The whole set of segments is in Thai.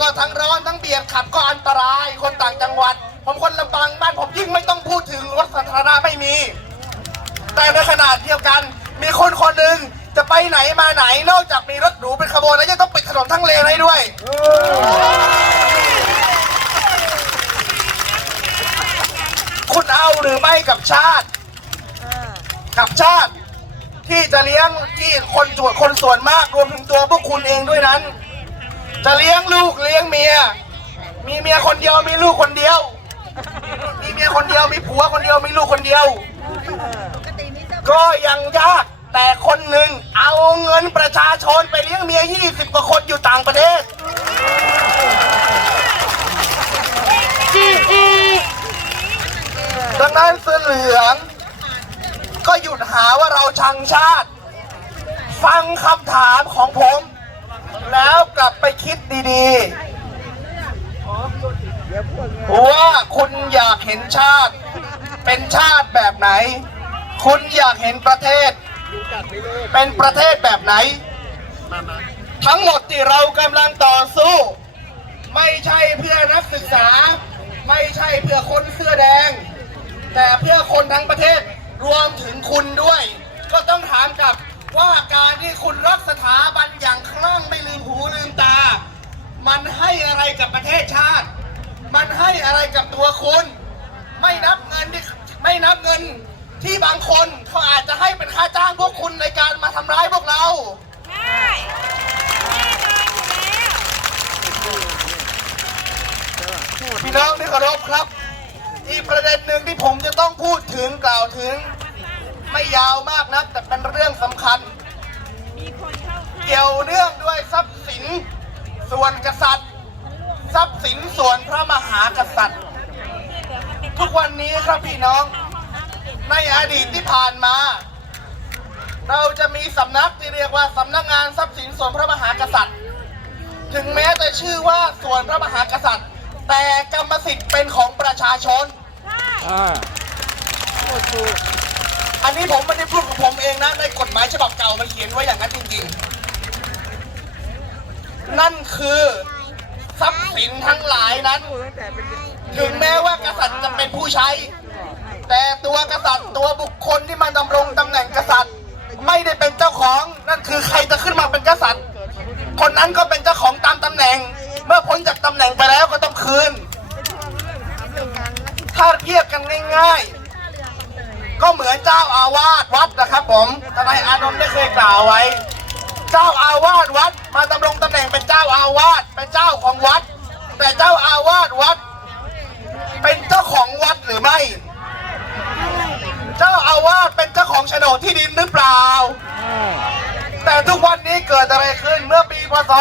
ก็ทั้งร้อนทั้งเบียดขับก็อันตรายคนต่างจังหวัด ผมคนลำปางบ้านผมยิ่งไม่ต้องพูดถึงรถสาธารณะไม่มี แต่ในขนาดเดียวกัน มีคนคนหนึ่งจะไปไหนมาไหนนอกจากมีรถหรูเป็นขบวนแล้วยังต้องปิดถนนทั้งเลนให้ด้วย คุณเอาหรือไม่กับชาติ กับชาติ ที่จะเลี้ยงที่คนจวดคนส่วนมากรวมถึงตัวพวกคุณเองด้วยนั้น จะเลี้ยงลูกเลี้ยงเมีย มีเมียคนเดียวมีลูกคนเดียว มีเมียคนเดียวมีผัวคนเดียวมีลูกคนเดียว ก็ยังยากแต่คนหนึ่งเอาเงินประชาชนไปเลี้ยงเมีย 20 กว่าคนอยู่ต่างประเทศ ดังนั้นเสื้อเหลือง ก็หยุดหาว่าเราชังชาติ ฟังคำถามของผม แล้วกลับไปคิดดีๆว่าคุณอยากเห็นชาติ เป็นชาติแบบไหน คุณอยากเห็นประเทศ เป็นประเทศแบบไหน ทั้งหมดที่เรากำลังต่อสู้ ไม่ใช่เพื่อนักศึกษา ไม่ใช่เพื่อคนเสื้อแดง แต่เพื่อคนทั้งประเทศรวมถึงคุณด้วย ก็ต้องถามกับ ว่าการที่คุณรักสถาบันอย่างคลั่งไม่ลืมหูลืมตา มันให้อะไรกับประเทศชาติ มันให้อะไรกับตัวคุณ ไม่นับเงินที่ไม่นับเงินที่บางคนเขาอาจจะให้เป็นค่าจ้างพวกคุณในการมาทำร้ายพวกเราใช่แน่นอนอยู่แล้วพี่น้องที่เคารพครับ อีกประเด็นหนึ่งที่ผมจะต้องพูดถึงกล่าวถึง ไม่ยาวมากนักแต่เป็นเรื่องสำคัญมีคนเข้าข้างเกี่ยวเนื่องด้วยทรัพย์สินส่วนกษัตริย์ ทรัพย์สินส่วนพระมหากษัตริย์ ทุกวันนี้ครับพี่น้อง ในอดีตที่ผ่านมา เราจะมีสำนักที่เรียกว่าสำนักงานทรัพย์สินส่วนพระมหากษัตริย์ ถึงแม้แต่ชื่อว่าส่วนพระมหากษัตริย์ แต่กรรมสิทธิ์เป็นของประชาชน อันนี้ผมไม่ได้พูดของผมเองนะ ในกฎหมายฉบับเก่ามันเขียนไว้อย่างนั้นจริงๆ นั่นคือทรัพย์สินทั้งหลายนั้น ถึงแม้ว่ากษัตริย์จะเป็นผู้ใช้ แต่ตัวกษัตริย์ตัวบุคคลที่มาดำรงตำแหน่งกษัตริย์ ไม่ได้เป็นเจ้าของนั่นคือใครจะขึ้นมาเป็นกษัตริย์ คนนั้นก็เป็นเจ้าของตามตำแหน่ง เมื่อพ้นจากตำแหน่งไปแล้วก็ต้องคืน ถ้าเทียบกันง่ายๆ ก็เหมือนเจ้าอาวาสวัดนะครับ ผมทนายอานนท์ได้เคยกล่าวไว้ เจ้าอาวาสวัด มาดำรงตำแหน่งเป็นเจ้าอาวาสเป็นเจ้าของวัด แต่เจ้าอาวาสวัด เป็นเจ้าของวัดหรือไม่ เจ้าอาวาสเป็นเจ้าของโฉนดที่ดินหรือเปล่า แต่ทุกวันนี้เกิดอะไรขึ้นเมื่อปีพศ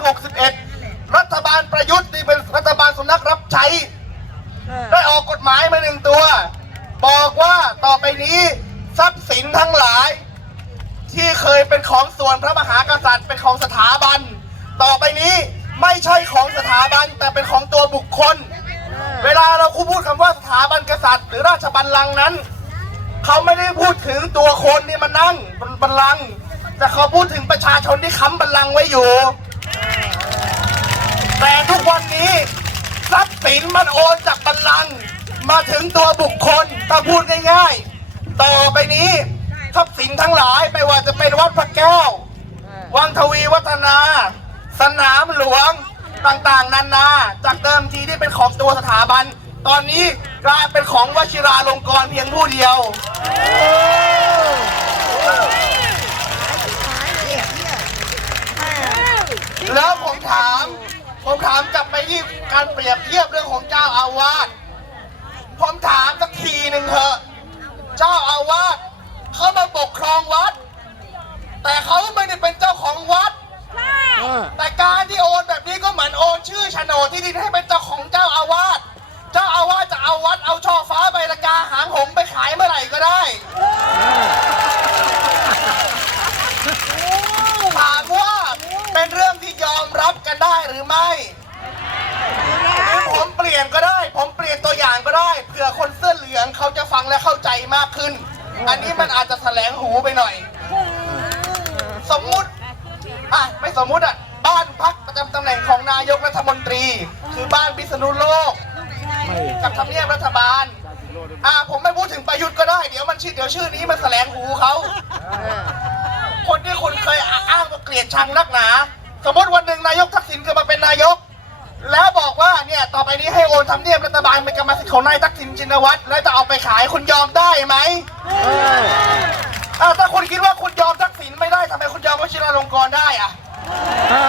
2561 รัฐบาลประยุทธ์ที่เป็นรัฐบาลสุนัขรับใช้ได้ออกกฎหมายมาหนึ่งตัว บอกว่าต่อไปนี้ทรัพย์สินทั้งหลาย ที่เคยเป็นของส่วนพระมหากษัตริย์เป็นของสถาบัน ต่อไปนี้ไม่ใช่ของสถาบันแต่เป็นของตัวบุคคล เวลาเราคูพูดคำว่าสถาบันกษัตริย์ หรือราชบัลลังก์นั้น เขาไม่ได้พูดถึงตัวคนที่มานั่งบนบัลลังก์แต่เขาพูดถึงประชาชนที่ค้ำบัลลังก์ไว้อยู่ แต่ทุกวันนี้ทรัพย์สินมันโอนจากบัลลังก์ มาถึงตัวบุคคลถ้าพูดง่ายๆ ต่อไปนี้ทรัพย์สินทั้งหลายไม่ว่าจะเป็นวัดพระแก้ว วังทวีวัฒนา สนามหลวงต่างๆ นานา จากเดิมทีที่เป็นของตัวสถาบัน ตอนนี้กลายเป็นของวชิราลงกรณ์เพียงผู้เดียวแล้วผมถาม ผมถามกลับไปที่การเปรียบเทียบเรื่องของเจ้าอาวาส ผมถามสักทีหนึ่งเถอะ เจ้าอาวาสเขามาปกครองวัด แต่เขาไม่ได้เป็นเจ้าของวัด แต่การที่โอนแบบนี้ก็เหมือนโอนชื่อโฉนดที่ดินให้เป็นเจ้าของเจ้าอาวาส เจ้าอาวาสจะเอาวัดเอาช่อฟ้าไปละกาหางหงส์ไปขายเมื่อไหร่ก็ได้ ถามว่าเป็นเรื่องที่ยอมรับกันได้หรือไม่หรือผมเปลี่ยนก็ได้ ผมเปลี่ยนตัวอย่างก็ได้เผื่อคนเสื้อเหลืองเขาจะฟังและเข้าใจมากขึ้น อันนี้มันอาจจะแถลง หูไปหน่อย สมมุติอะไม่สมมุติอะบ้านพักประจำตำแหน่งของนายกรัฐมนตรี คือบ้านพิษณุโลกไม่กับทำเนียบรัฐบาล อ่าผมไม่พูดถึงประยุทธ์ก็ได้ เดี๋ยวมันชื่อเดี๋ยวชื่อนี้มันแสลงหูเขา คนที่คุณเคยอ้างว่าเกลียดชังนักหนา สมมติวันหนึ่งนายกทักษิณเกิดมาเป็นนายก แล้วบอกว่าเนี่ยต่อไปนี้ให้โอนทำเนียบรัฐบาลเป็นกรรมสิทธิ์ของนายทักษิณชินวัตรแล้วจะเอาไปขายคุณยอมได้ไหมเอออ่าถ้าคุณคิดว่าคุณยอมทักษิณไม่ได้ทำไมคุณยอมวชิราลงกรณ์ได้อะอ่า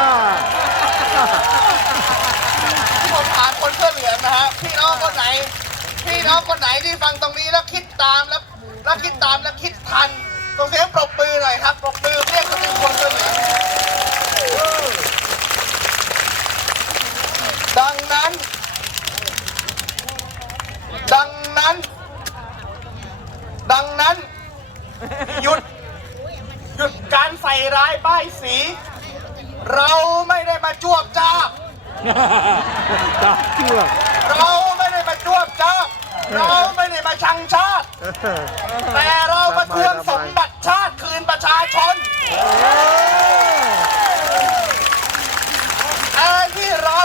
ที่ผมถามคนเสื้อเหลืองนะฮะพี่น้องคนไหน พี่น้องคนไหนที่ฟังตรงนี้แล้วคิดตามแล้วแล้วคิดตามแล้วคิดทันส่งเสียงปรบมือหน่อยครับปรบมือเรียกคนเป็นคนเสื้อเหลืองดังนั้น ดังนั้น ดังนั้น หยุด หยุดการใส่ร้าย ป้ายสี เราไม่ได้มาจวบจ้าบตาเชื่อเราไม่ได้มาจวบจ้าบเราไม่ได้มาชังชาติ แต่เรามาทวงสมบัติชาติคืนประชาชนแทนที่เรา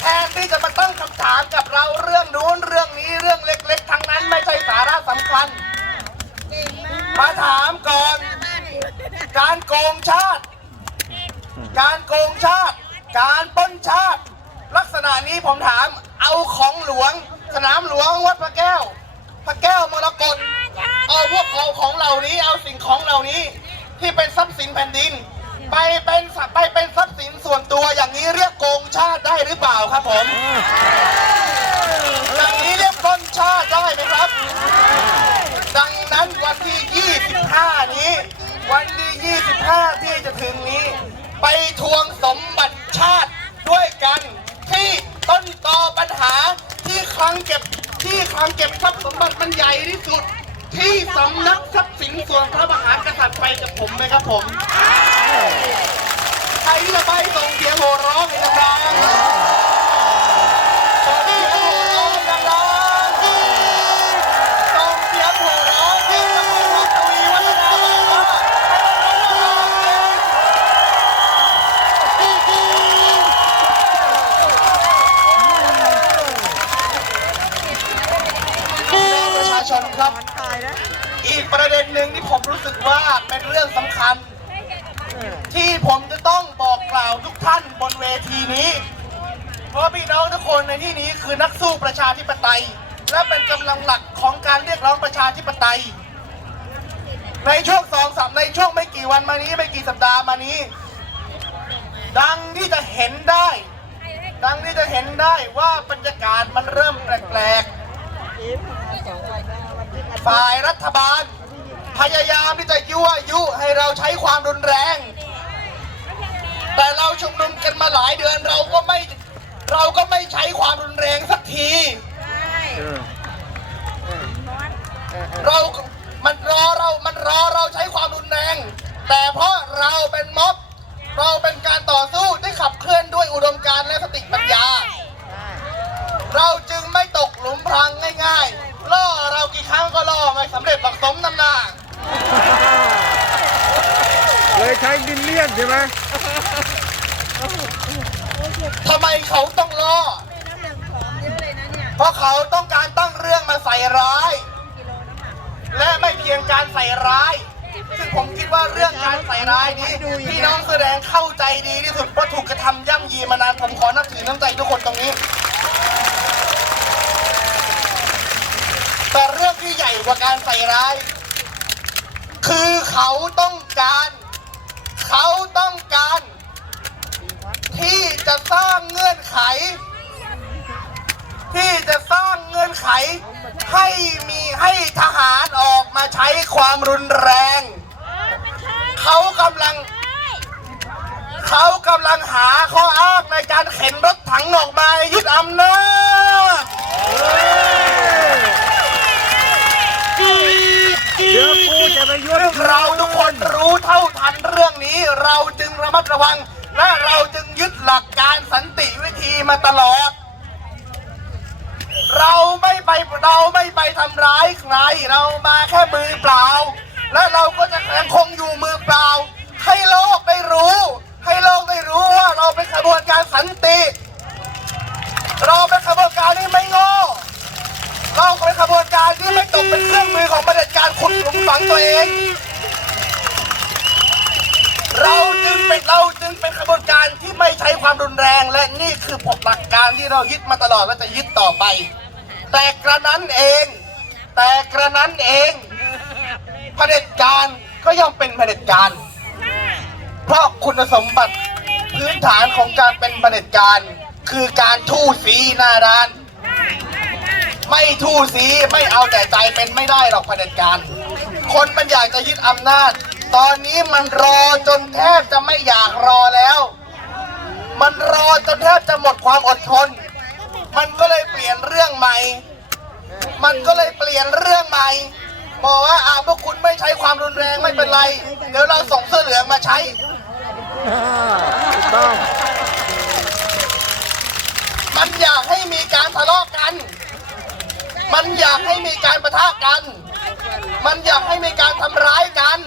แทนที่จะมาตั้งคำถามกับเราเรื่องนู้นเรื่องนี้เรื่องเล็ก ๆ ทั้งนั้นไม่ใช่สาระสำคัญ มาถามก่อน การโกงชาติ การโกงชาติ การปล้นชาติ ลักษณะนี้ผมถามเอาของหลวง สนามหลวงวัดพระแก้ว พระแก้วมรกตเอาพวกเอาของเหล่านี้เอาสิ่งของเหล่านี้ที่เป็นทรัพย์สินแผ่นดิน ไปเป็นสัไปเป็นทรัพย์สินส่วนตัวอย่างนี้เรียกโกงชาติได้หรือเปล่าครับผมอย่างนี้เรียกปล้นชาติได้ไหมครับ ดังนั้นวันที่ 25 นี้ วันที่ 25 ที่จะถึงนี้ ไปทวงสมบัติชาติด้วยกันที่ต้นตอปัญหาที่คลังเก็บที่คลังเก็บทรัพย์สมบัติมันใหญ่ที่สุด ที่สำนักทรัพย์สินส่วนพระมหากษัตริย์ไปกับผมไหมครับผมใครที่จะไปส่งเสียงโห่ร้องให้ดังๆ อีกประเด็นหนึ่งที่ผมรู้สึกว่าเป็นเรื่องสำคัญ ที่ผมจะต้องบอกกล่าวทุกท่านบนเวทีนี้ เพราะพี่น้องทุกคนในที่นี้คือนักสู้ประชาธิปไตย และเป็นกำลังหลักของการเรียกร้องประชาธิปไตย ในช่วงสองสามในช่วงไม่กี่วันมานี้ไม่กี่สัปดาห์มานี้ ดังที่จะเห็นได้ ดังที่จะเห็นได้ว่าบรรยากาศมันเริ่มแปลกๆ ฝ่ายรัฐบาล พยายามที่จะยั่วยุให้เราใช้ความรุนแรง แต่เราชุมนุมกันมาหลายเดือนเราก็ไม่เราก็ไม่ใช้ความรุนแรงสักทีเออเรา มันรอเรา มันรอเราใช้ความรุนแรง แต่เพราะเราเป็นม็อบ เราเป็นการต่อสู้ที่ขับเคลื่อนด้วยอุดมการณ์และสติปัญญา เราจึงไม่ตกหลุมพรางง่าย ๆ ล่อเรากี่ครั้งก็ล่อไม่สำเร็จหลักสมน้ำหน้าเลยใช้ดินเลียนใช่ไหมทำไมเขาต้องล่อ เพราะเขาต้องการตั้งเรื่องมาใส่ร้าย และไม่เพียงการใส่ร้าย ซึ่งผมคิดว่าเรื่องการใส่ร้ายนี้พี่น้องแสดงเข้าใจดีที่สุดเพราะถูกกระทำย่ำยีมานานผมขอนับถือน้ำใจทุกคนตรงนี้ แต่เรื่อง ที่ใหญ่กว่าการใส่ร้าย คือเขาต้องการ เขาต้องการ ที่จะสร้างเงื่อนไข ที่จะสร้างเงื่อนไข ให้มีให้ทหารออกมาใช้ความรุนแรง เขากำลัง เขากำลังหาข้ออ้างในการเข็นรถถังออกมายึดอำนาจ เดี๋ยวกูจะไปยั่วเราทุกคนรู้เท่าทันเรื่องนี้ เราจึงระมัดระวัง และเราจึงยึดหลักการสันติวิธีมาตลอด เราไม่ไปเราไม่ไปทำร้ายใคร เรามาแค่มือเปล่า และเราก็จะยังคงอยู่มือเปล่า ให้โลกได้รู้ ให้โลกได้รู้ว่าเราเป็นขบวนการสันติ เราเป็นขบวนการที่ไม่โง่ เราเป็นขบวนการที่ไม่ตกเป็นเครื่องมือของประเด็จการขุดหลุมฝังตัวเอง เราจึงเป็นเราจึงเป็นขบวนการที่ไม่ใช้ความรุนแรงและนี่คือบทหลักการที่เรายึดมาตลอดและจะยึดต่อไป แต่กระนั้นเอง แต่กระนั้นเองเผด็จการก็ย่อมเป็นเผด็จการ เพราะคุณสมบัติพื้นฐานของการเป็นเผด็จการ คือการทู่สีหน้าร้าน ไม่ทู่สีไม่เอาแต่ใจเป็นไม่ได้หรอกเผด็จการ คนมันอยากจะยึดอำนาจ ตอนนี้มันรอจนแทบจะไม่อยากรอแล้ว มันรอจนแทบจะหมดความอดทน มันก็เลยเปลี่ยนเรื่องใหม่ มันก็เลยเปลี่ยนเรื่องใหม่บอกว่าอ่าพวกคุณไม่ใช้ความรุนแรงไม่เป็นไร เดี๋ยวเราส่งเสื้อเหลืองมาใช้อ่าถูกต้องมันอยากให้มีการทะเลาะกัน มันอยากให้มีการประทะกัน มันอยากให้มีการทำร้ายกัน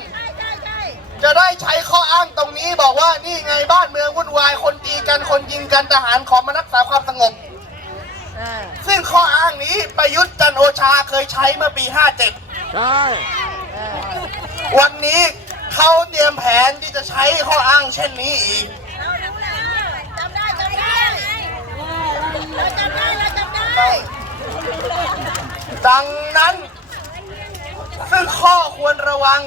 จะได้ใช้ข้ออ้างตรงนี้บอกว่านี่ไงบ้านเมืองวุ่นวายคนตีกันคนยิงกันทหารขอมารักษาความสงบ ซึ่งข้ออ้างนี้ประยุทธ์จันทร์โอชาเคยใช้เมื่อปี 57 ใช่ วันนี้เขาเตรียมแผนที่จะใช้ข้ออ้างเช่นนี้อีกจำได้จำได้เราจำได้เราจำได้ ดังนั้น ซึ่งข้อควรระวัง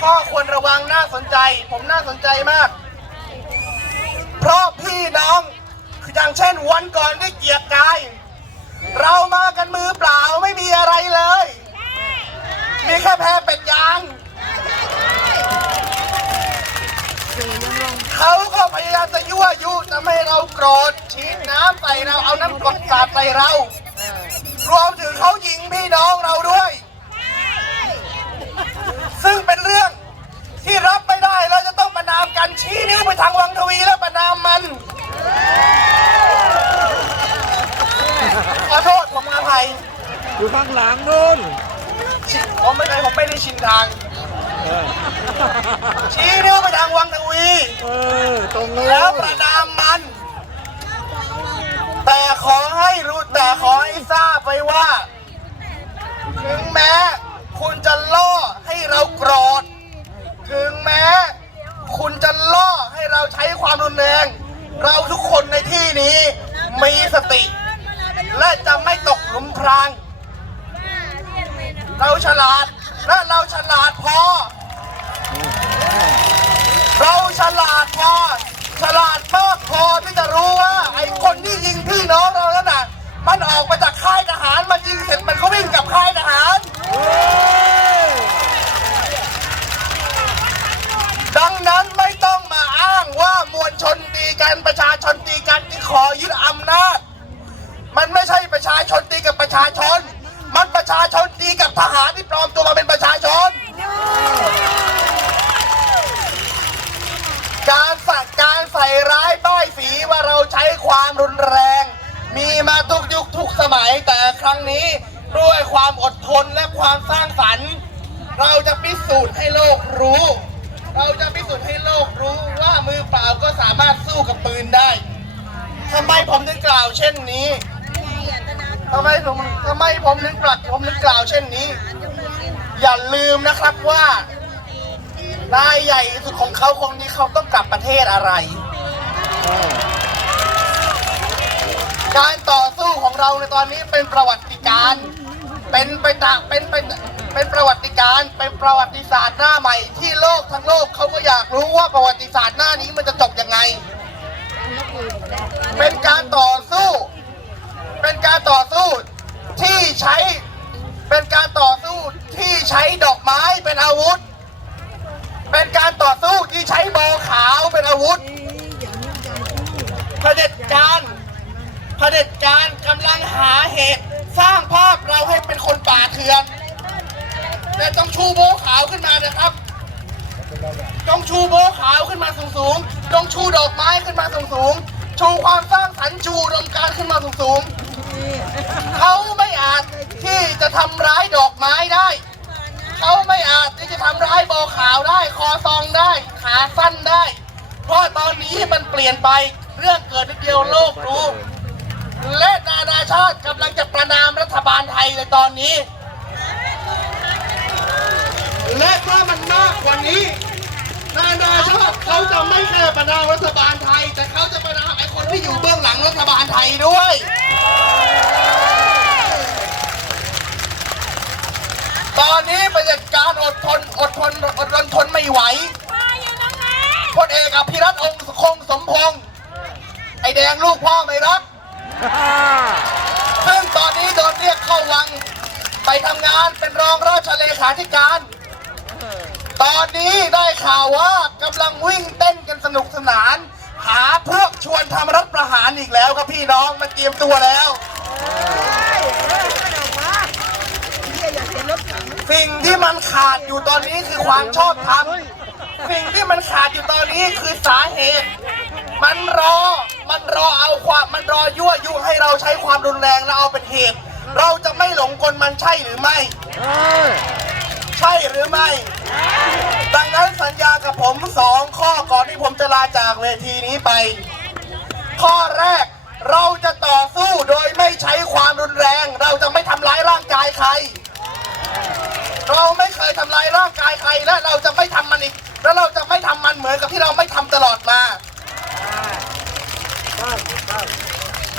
ข้อควรระวังน่าสนใจ ผมน่าสนใจมาก เพราะพี่น้องคืออย่างเช่นวันก่อนที่เกียรกาย เรามากันมือเปล่าไม่มีอะไรเลย มีแค่แพเป็ดยางเขาก็พยายามจะยั่วยุทำให้เราโกรธฉีดน้ำใส่เราเอาน้ำกรดสาดใส่เรา รวมถึงเขายิงพี่น้องเราด้วย ซึ่งเป็นเรื่องที่รับไม่ได้เราจะต้องประนามกันชี้นิ้วไปทางวังทวีแล้วประนามมันขอโทษผมอภัยอยู่ข้างหลังนู่นผมไม่เคยผมไม่ได้ชินทาง เออชี้นิ้วไปทางวังทวี เออตรงนู้นแล้วประนามมัน แต่ขอให้รู้แต่ขอให้ทราบไว้ว่า ถึงแม้คุณจะล่อให้เราโกรธ ถึงแม้คุณจะล่อให้เราใช้ความรุนแรง เราทุกคนในที่นี้มีสติ และจะไม่ตกหลุมพราง เราฉลาดและเราฉลาดพอ เราฉลาดพอ ฉลาดมากพอที่จะรู้ว่าไอ้คนที่ยิงพี่น้องเรานั่นน่ะ มันออกมาจากค่ายทหาร มันยิงเสร็จมันก็วิ่งกลับค่ายทหาร ดังนั้นไม่ต้องมาอ้างว่ามวลชนตีกันประชาชนตีกันที่ขอยึดอำนาจ มันไม่ใช่ประชาชนตีกับประชาชน มันประชาชนตีกับทหารที่ปลอมตัวมาเป็นประชาชน การสักการใส่ร้ายป้ายสีว่าเราใช้ความรุนแรง มีมาทุกยุคทุกสมัยแต่ครั้งนี้ด้วยความอดทนและความสร้างสรรค์ เราจะพิสูจน์ให้โลกรู้ เราจะพิสูจน์ให้โลกรู้ว่ามือเปล่าก็สามารถสู้กับปืนได้ทำไมผมถึงกล่าวเช่นนี้ทำไมผมทำไมผมถึงกล่าวผมถึงกล่าวเช่นนี้ อย่าลืม นะครับว่านายใหญ่สุดของเขาคงนี้เขาต้องกลับประเทศอะไร การต่อสู้ของเราในตอนนี้เป็นประวัติการเป็นไปตะเป็นไปเป็นประวัติการเป็นประวัติศาสตร์หน้าใหม่ ที่โลกทั้งโลกเขาก็อยากรู้ว่าประวัติศาสตร์หน้านี้มันจะจบยังไง เป็นการต่อสู้ เป็นการต่อสู้ที่ใช้ เป็นการต่อสู้ที่ใช้ดอกไม้เป็นอาวุธ เป็นการต่อสู้ที่ใช้โบขาวเป็นอาวุธเผด็จการเผด็จการกำลังหาเหตุสร้างภาพเราให้เป็นคนป่าเถื่อนแต่ต้องชูโบขาวขึ้นมานะครับต้องชูโบขาวขึ้นมาสูงๆต้องชูดอกไม้ขึ้นมาสูงๆชูความสร้างสรรค์ชูอุดมการขึ้นมาสูงๆ เขาไม่อาจที่จะทำร้ายดอกไม้ได้ เขาไม่อาจที่จะทำร้ายโบขาวได้ คอซองได้ ขาสั้นได้ เพราะตอนนี้มันเปลี่ยนไปเรื่องเกิดนิดเดียวโลกรู้ และนานาชาติกำลังจะประนามรัฐบาลไทยในตอนนี้ และถ้ามันมากกว่านี้ นานาชาติเขาจะไม่แค่ประนามรัฐบาลไทย แต่เขาจะประนามไอ้คนที่อยู่เบื้องหลังรัฐบาลไทยด้วย ตอนนี้ประจัดการอดทนอดทนอดรนทนไม่ไหวมาอยู่ตรงนี้พลเอกอภิรัตน์องค์คงสมพงษ์ไอแดงลูกพ่อไม่รักซึ่งตอนนี้โดนเรียกเข้าวังไปทำงานเป็นรองราชเลขาธิการ ตอนนี้ได้ข่าวว่ากำลังวิ่งเต้นกันสนุกสนาน หาพวกชวนทำรัฐประหารอีกแล้วครับพี่น้องมันเตรียมตัวแล้ว สิ่งที่มันขาดอยู่ตอนนี้คือความชอบธรรมสิ่งที่มันขาดอยู่ตอนนี้คือสาเหตุ มันรอ มันรอเอาความ มันรอยั่วยุให้เราใช้ความรุนแรงแล้วเอาเป็นเหตุ เราจะไม่หลงกลมันใช่หรือไม่ ใช่หรือไม่ ดังนั้นสัญญากับผมสองข้อก่อนที่ผมจะลาจากเวทีนี้ไป ข้อแรกเราจะต่อสู้โดยไม่ใช้ความรุนแรง เราจะไม่ทำร้ายร่างกายใคร เราไม่เคยทำร้ายร่างกายใครและเราจะไม่ทำมันอีก และเราจะไม่ทำมันเหมือนกับที่เราไม่ทำตลอดมา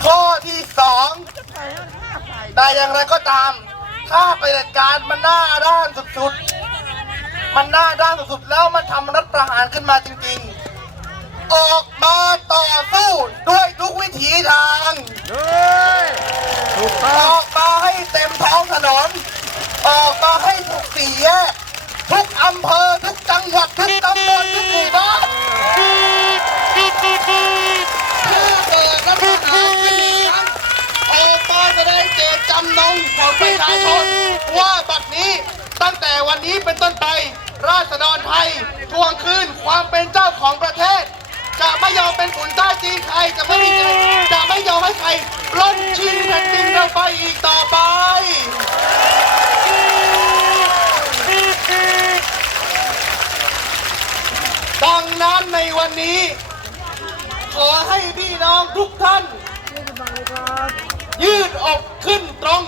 ข้อที่สองแต่อย่างไรก็ตาม ถ้าไปฏิบัติการมันหน้าด้านสุดๆ มันหน้าด้านสุดๆแล้วมันทำรัฐประหารขึ้นมาจริงๆ ออกมาต่อสู้ด้วยทุกวิถีทางถูกอต้องอกมาให้เต็มท้องถนน ออกมาให้ทุกสี่แยกทุกอำเภอทุกจังหวัดทุกตำบลทุกหมู่บ้านเพื่อเปิดรัฐประหารขึ้นอีกครั้งออกมาแสดงเจตจำนงของประชาชนว่าบัดนี้ ตั้งแต่วันนี้เป็นต้นไป ราษฎรไทยทวงคืนความเป็นเจ้าของประเทศ จะไม่ยอมเป็นขุนใต้จีนใครจะไม่มีจะไม่ยอมให้ใครล้นชิงแผ่นดินเราไปอีกต่อไป ดังนั้นในวันนี้ ขอให้พี่น้องทุกท่าน ยืดอกขึ้นตรง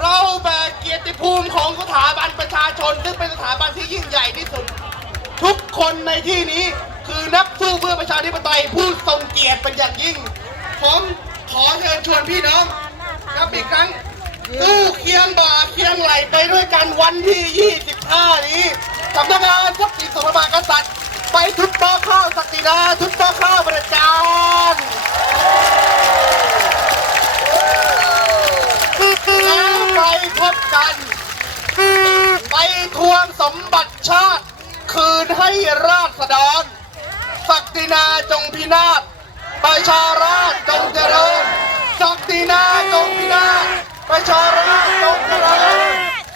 เราแบกเกียรติภูมิของสถาบันประชาชน ซึ่งเป็นสถาบันที่ยิ่งใหญ่ที่สุด ทุกคนในที่นี้คือนักสู้เพื่อประชาธิปไตยผู้ทรงเกียรติเป็นอย่างยิ่ง ผมขอเชิญชวนพี่น้องครับอีกครั้งสู้เคียงบ่าเคียงไหลไปด้วยกันวันที่ 25 นี้สำนักงานทัพสินส่วนพระมหากษัตริย์ ไปทุบต๊ะข้าวสักดินาทุบต๊ะข้าวประจานแล้วไปพบกัน ไปทวงสมบัติชาติ คืนให้ราษฎรศักดินาจงพินาศประชาราชจงเจริญศักดินาจงพินาศประชาราชจงเจริญ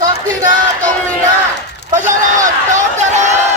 ศักดินาจงพินาศประชาราชจงเจริญ